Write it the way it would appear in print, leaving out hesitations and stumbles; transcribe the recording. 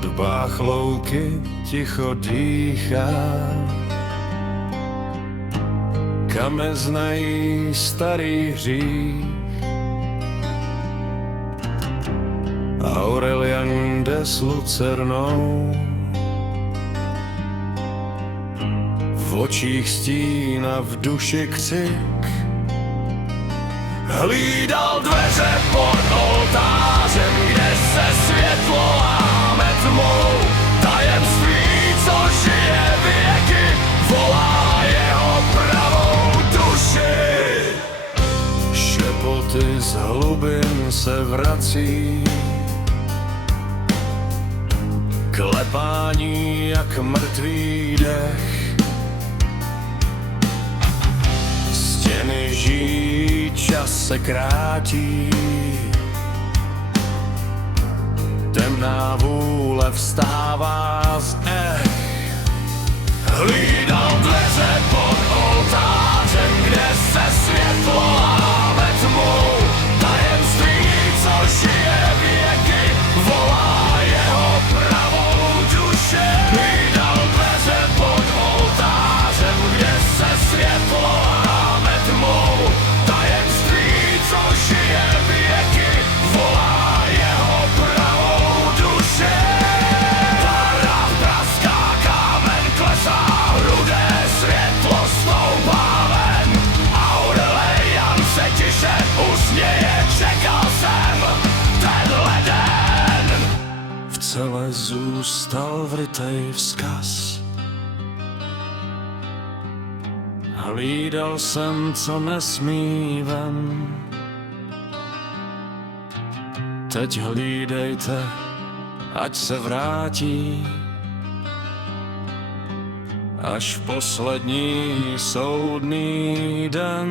chodbách louky ticho dýchá. Kame znají starý hřích. Aurelian jde s lucernou, v očích stín a v duši křik. Hlídal dveře pod oltářem, kde se světlo láme tmou. Tajemství, co žije věky, volá jeho pravou duši. Šepoty z hlubin se vrací, klepání jak mrtvý dech. Stěny žijí, čas se krátí, temná vůle vstává z Hlídal dveře pod oltářem, kde se světlo láme tmou. Tajemství, co žije věky, volá jeho pravou duši. Hlídal dveře pod oltářem, kde se světlo láme tmou. Tajemství, co žije věky, volá jeho pravou duši. Para praská, kámen klesá, rudé světlo stoupá ven. Aurelian se tiše usměje, čekal jsem tenhle den. V celé zůstal vrytej vzkaz. Hlídal jsem, co nesmí ven. Teď hlídejte, ať se vrátí, až v poslední soudný den.